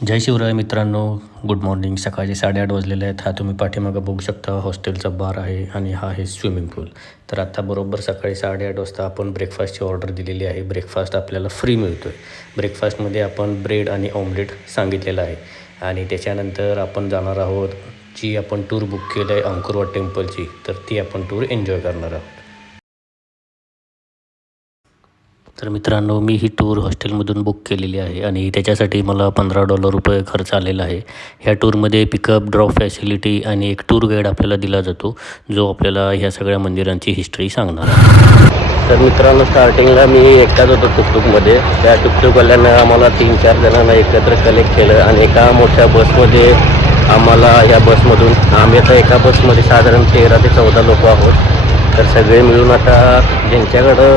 जय शिवराय मित्रांनो. Good morning. सकाळचे 8:30 वाजलेले आहेत. हा तुम्ही पाठीमागं बघू शकता हॉस्टेलचा बार आहे आणि हा आहे स्विमिंग पूल. तर आत्ता बरोबर सकाळी 8:30 वाजता आपण ब्रेकफास्टची ऑर्डर दिलेली आहे. ब्रेकफास्ट आपल्याला फ्री मिळतो आहे. ब्रेकफास्टमध्ये आपण ब्रेड आणि ऑमलेट सांगितलेलं आहे आणि त्याच्यानंतर आपण जाणार आहोत जी आपण टूर बुक केलं आहे अंकुरवाट टेम्पलची, तर ती आपण टूर एन्जॉय करणार आहोत. तर मित्रांनो, मी ही टूर हॉस्टेलमधून बुक केलेली आहे आणि त्याच्यासाठी मला $15 खर्च आलेला आहे. ह्या टूरमध्ये पिकअप ड्रॉप फॅसिलिटी आणि एक टूर गाईड आपल्याला दिला जातो, जो आपल्याला ह्या सगळ्या मंदिरांची हिस्ट्री सांगणार आहे. तर मित्रांनो, स्टार्टिंगला मी एकटाच होतो टुकटुकमध्ये. त्या टुकटुकवाल्यानं आम्हाला 3-4 जणांना एकत्र कलेक्ट केलं आणि एका मोठ्या बसमध्ये आम्हाला ह्या बसमधून आम्ही आता एका बसमध्ये साधारण 13 ते 14 लोक आहोत. तर सगळे मिळून आता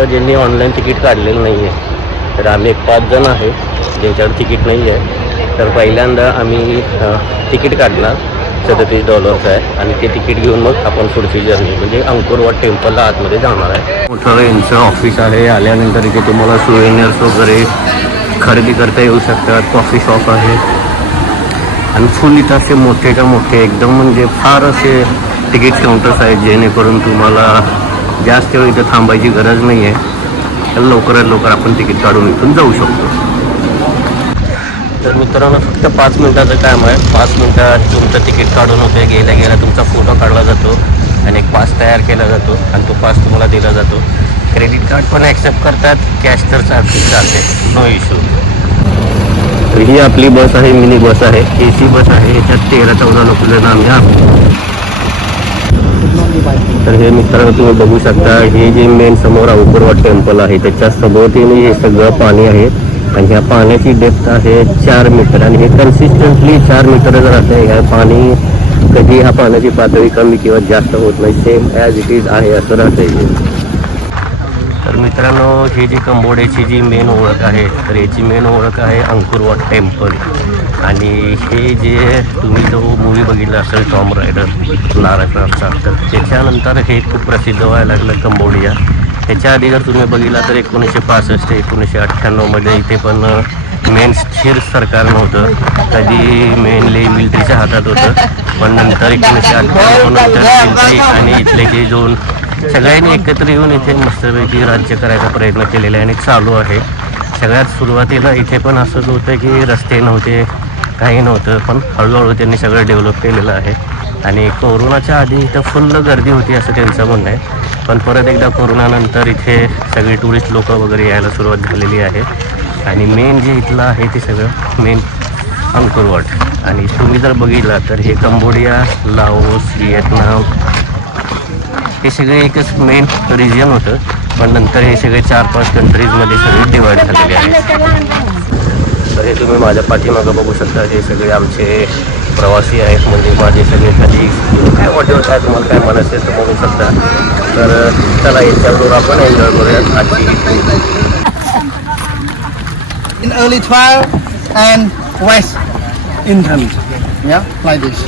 ज्यांनी ऑनलाईन तिकीट काढलेलं नाही आहे, तर आम्ही 5 जण आहे ज्यांच्याकडे तिकीट नाही आहे. तर पहिल्यांदा आम्ही तिकीट काढणार $37 आहे आणि ते तिकीट घेऊन मग आपण पुढची जर्नी म्हणजे अंकुरवाट टेम्पलला आतमध्ये जाणार आहे. मोठं यांचं ऑफिस आहे. आल्यानंतर इथे तुम्हाला सुवेनियर्स वगैरे खरेदी करता येऊ शकतात. कॉफी शॉप आहे आणि फुल इथं असे मोठेच्या मोठे एकदम म्हणजे फार असे तिकीट काउंटर्स आहेत, जेणेकरून तुम्हाला जास्त वेळ इथं थांबायची गरज नाही आहे. तर लवकरात लवकर आपण तिकीट काढून इथून जाऊ शकतो. तर मित्रांनो, फक्त 5 मिनटाचं काम आहे. 5 मिनटात तुमचं तिकीट काढून होते. गेल्या गेल्या तुमचा फोटो काढला जातो आणि एक पास तयार केला जातो आणि तो पास तुम्हाला दिला जातो. क्रेडिट कार्ड पण ॲक्सेप्ट करतात, कॅश तर चालते, नो इश्यू. तर ही आपली बस आहे, मिनी बस आहे, AC बस आहे. याच्यात 13-14 लोकांना आम्ही आहोत. तर हे मित्रांनो, तुम्ही बघू शकता, हे जे मेन समोर अंकुरवाट टेम्पल आहे त्याच्या सभोवतीने हे सगळं पाणी आहे आणि ह्या पाण्याची डेप्थ आहे 4 मीटर आणि हे कन्सिस्टंटली 4 मीटरच राहते. ह्या पाणी कधी ह्या पाण्याची पातळी कमी किंवा जास्त होत नाही, सेम ॲज इट इज आहे असं राहते. तर मित्रांनो, ही जी कंबोड्याची जी मेन ओळख आहे, तर याची मेन ओळख आहे अंकुरवाट टेम्पल. आणि हे जे तुम्ही जो मूवी बघितला असेल टॉम रायडर लाराचा, तर त्याच्यानंतर हे खूप प्रसिद्ध व्हायला लागलं कंबोडिया. त्याच्या आधी जर तुम्ही बघितला तर 1965 ते 1998मध्ये इथे पण मेन स्थिर सरकार नव्हतं. कधी मेनली मिलिटरीच्या हातात होतं, पण नंतर 1998 नंतर मिलिटरी आणि इथले जे दोन सगळ्यांनी एकत्र येऊन इथे मस्तपैकी राज्य करायचा प्रयत्न केलेला आहे आणि चालू आहे. सगळ्यात सुरुवातीला इथे पण असंच होतं की रस्ते नव्हते, काही नव्हतं, पण हळूहळू त्यांनी सगळं डेव्हलप केलेलं आहे. आणि कोरोनाच्या आधी इथं फुल्ल गर्दी होती असं त्यांचं म्हणणं आहे, पण परत एकदा कोरोनानंतर इथे सगळे टुरिस्ट लोक वगैरे यायला सुरुवात झालेली आहे. आणि मेन जे इथलं आहे ते सगळं मेन अंकुरवाट. आणि तुम्ही जर बघितला तर हे कंबोडिया, लाओस, व्हिएतनाम हे सगळे एकच मेन रिजन होतं, पण नंतर हे सगळे 4-5 कंट्रीजमध्ये सगळे डिवाईड झालेले आहेत. तर हे तुम्ही माझ्या पाठीमागं बघू शकता, हे सगळे आमचे प्रवासी आहेत, म्हणजे माझे सगळे कधी काय वाटेल काय तुम्हाला काय म्हणायचं तर बघू शकता. तर चला याच्याबरोबर आपण एन्जॉय करूयात आजची in early 12 and west entrance, yeah, like this.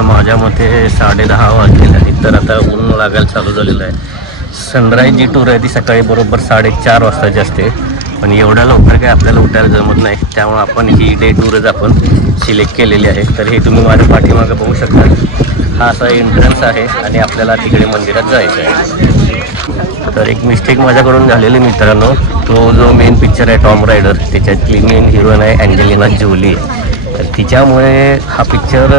माझ्या मते 10:30 वाजलेले आहेत. तर आता ऊन लागायला चालू झालेलं आहे. सनराईज जी टूर आहे ती सकाळी बरोबर 4:30 वाजताची असते, पण एवढ्या लवकर काय आपल्याला उठायला जमत नाही, त्यामुळे आपण ही डे टूरच आपण सिलेक्ट केलेली आहे. तर हे तुम्ही माझ्या पाठीमागं बघू शकता, हा असा एंट्रन्स आहे आणि आपल्याला तिकडे मंदिरात जायचं आहे. तर एक मिस्टेक माझ्याकडून झालेली मित्रांनो, तो जो मेन पिक्चर आहे टॉम रायडर, त्याच्यातली मेन हिरोईन आहे अँजेलिना जोली. तर तिच्यामुळे हा पिक्चर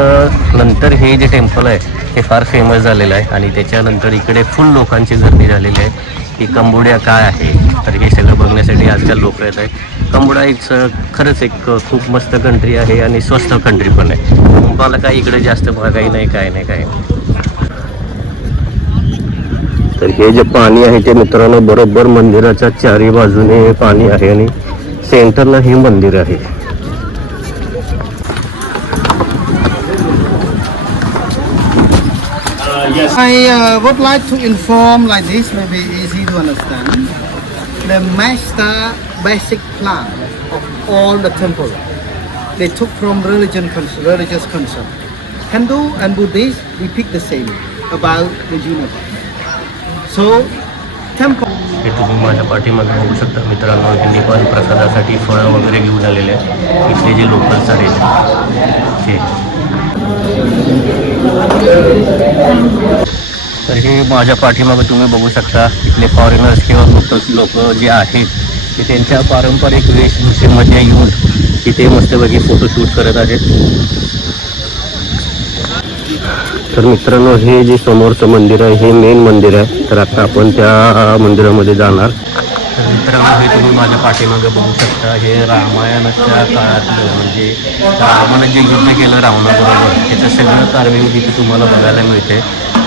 नंतर हे जे टेम्पल आहे हे फार फेमस झालेलं आहे आणि त्याच्यानंतर इकडे फुल लोकांची गर्दी झालेली आहे की कंबोडिया काय आहे. तर हे सगळं बघण्यासाठी आजकाल लोक येत आहे. कंबोडिया खरंच एक खूप मस्त कंट्री आहे आणि स्वस्त कंट्री पण आहे. तुम्हाला काही इकडे जास्त काही नाही, काय नाही, काय नाही. तर हे जे पाणी आहे ते मित्रांनो बरोबर मंदिराच्या चारी बाजूने पाणी आहे आणि सेंटरला हे मंदिर आहे. I would like to inform like this, maybe easy to understand. The master basic plan of all the temple, they took from religious concept. Hindu and Buddhist, we pick the same about the universe. So temple. हे तुम्ही माझ्या पाठीमागे बघू शकता मित्रांनो, ह्यांनी पण प्रसादासाठी फळं वगैरे घेऊन आलेले आहेत. इथले जे लोकल्स आहेत ते. तर हे माझ्या पाठीमागे तुम्ही बघू शकता इथले फॉरेनर्स किंवा लोक जे आहेत ते त्यांच्या पारंपरिक वेशभूषेमध्ये येऊन तिथे मस्तपैकी फोटोशूट करत आहेत. तर मित्रांनो, हे जे समोरचं मंदिर आहे हे मेन मंदिर आहे. तर आता आपण त्या मंदिरामध्ये जाणार. तर मित्रांनो, हे तुम्ही माझ्या पाठीमागे बघू शकता, हे रामायणाच्या काळातलं म्हणजे रामानं जे युद्ध केलं रावणाबरोबर त्याचं सगळं कार्विंग तिथे तुम्हाला बघायला मिळते.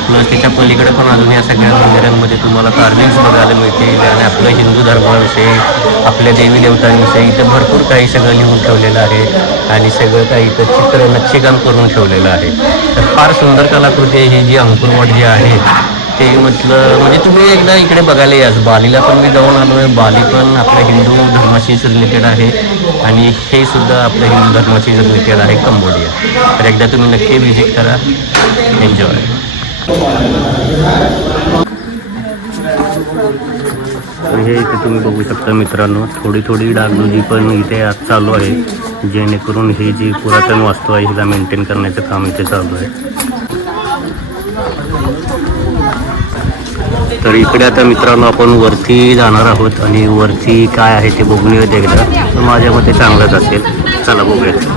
प्लस त्याच्या पलीकडे पण अजून या सगळ्या मंदिरांमध्ये तुम्हाला कार्विंग्स बघायला मिळतील. आणि आपल्या हिंदू धर्माविषयी, आपल्या देवी देवतांविषयी इथं भरपूर काही सगळं लिहून ठेवलेलं आहे. आणि सगळं काही इथं चित्र नक्षीकाम करून ठेवलेलं आहे. तर फार सुंदर कलाकृती आहे ही जी अंकुरवट जी आहे ते. म्हटलं म्हणजे तुम्ही एकदा इकडे बघायला याच. बालीला पण मी जाऊन आलो आहे. बाली पण आपल्या हिंदू धर्माशीच रिलेटेड आहे आणि हे सुद्धा आपल्या हिंदू धर्माशीच रिलेटेड आहे, कंबोडिया. तर एकदा तुम्ही नक्की व्हिजिट करा. एन्जॉय. तर हे इथे तुम्ही बघू शकता मित्रांनो, थोडी थोडी डागडुजी पण इथे आज चालू आहे, जेणेकरून हे जी पुरातन वास्तू आहे हिला मेंटेन करण्याचं काम इथे चालू आहे. तर इकडे आता मित्रांनो आपण वरती जाणार आहोत आणि वरती काय आहे ते बघून येत एकदा. तर माझ्या मते चांगलंच असेल. चला बघूयात.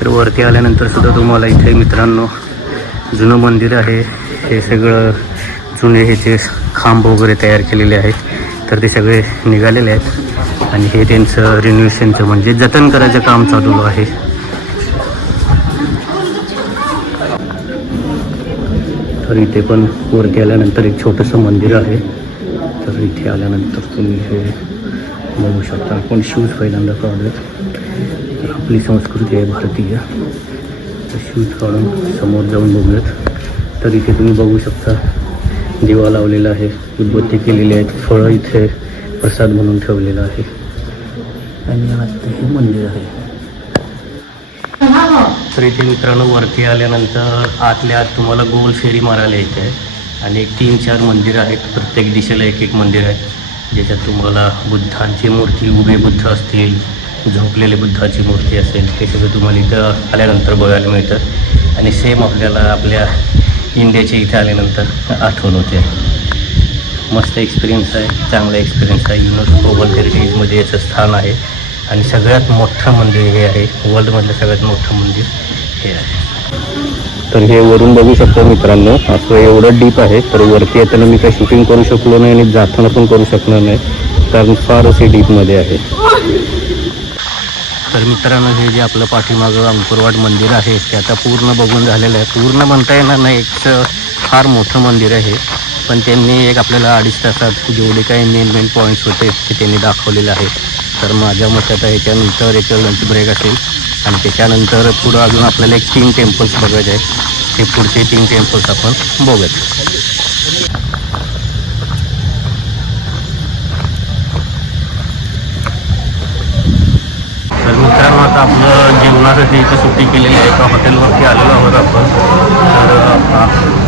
तर वरती आल्यानंतर सुद्धा तुम्हाला इथे मित्रांनो जुनं मंदिर आहे. हे सगळं जुने ह्याचे खांब वगैरे तयार केलेले आहेत. तर ते सगळे निघालेले आहेत आणि हे त्यांचं रिन्युएशनचं म्हणजे जतन करायचं काम चालू आहे. तर इथे पण वरती आल्यानंतर एक छोटंसं मंदिर आहे. तर इथे आल्यानंतर तुम्ही हे बघू शकता. आपण शूज पहिल्यांदा काढूयात. तर आपली संस्कृती आहे भारतीय. तर शूज काढून समोर जाऊन बघूयात. तर इथे तुम्ही बघू शकता दिवा लावलेला आहे, उदबत्ती केलेली आहेत, फळं इथे प्रसाद म्हणून ठेवलेला आहे आणि आत हे मंदिर आहे. तर इथे मित्रांनो वरती आल्यानंतर आतल्या आत तुम्हाला गोल फेरी मारायला येते आणि एक 3-4 मंदिर आहेत. प्रत्येक दिशेला एक एक मंदिर आहे, ज्याच्यात तुम्हाला बुद्धांची मूर्ती, उभे बुद्ध असतील, झोपलेले बुद्धाची मूर्ती असेल, ते सगळं तुम्हाला इथं आल्यानंतर बघायला मिळतं. आणि सेम आपल्याला आपल्या इंडियाच्या इथे आल्यानंतर आठवण होते. मस्त एक्सपिरियन्स आहे, चांगला एक्सपिरियन्स आहे. युनेस्को वर्ल्ड हेरिटेजमध्ये याचं स्थान आहे आणि सगळ्यात मोठं मंदिर हे आहे. वर्ल्डमधलं सगळ्यात मोठं मंदिर हे आहे. तर हे वरून बघू शकतो मित्रांनो, असं एवढं डीप आहे. तर वरती येताना मी काही शूटिंग करू शकलो नाही आणि जाताना पण करू शकणार नाही, कारण फारच हे डीपमध्ये आहे. तर मित्रांनो, हे जे आपलं पाठीमागं अंकुरवाट मंदिर आहे ते आता पूर्ण बघून झालेलं आहे. पूर्ण म्हणता येणार नाही, एक फार मोठं मंदिर आहे. पण त्यांनी एक आपल्याला 2.5 तासात जेवढे काही मेन पॉईंट्स होते ते त्यांनी दाखवलेले आहेत. तर माझ्या मतात ह्याच्यानंतर एक लंच ब्रेक असेल आणि त्याच्यानंतर पुढं अजून आपल्याला एक 3 टेम्पल्स बघायचे आहेत. ते पुढचे 3 टेम्पल्स आपण बघूयात. तर मित्रांनो, आता आपलं जेवणासाठी इथं सुट्टी केलेली आहे. एका हॉटेलवरती आलेलो आहोत आपण. तर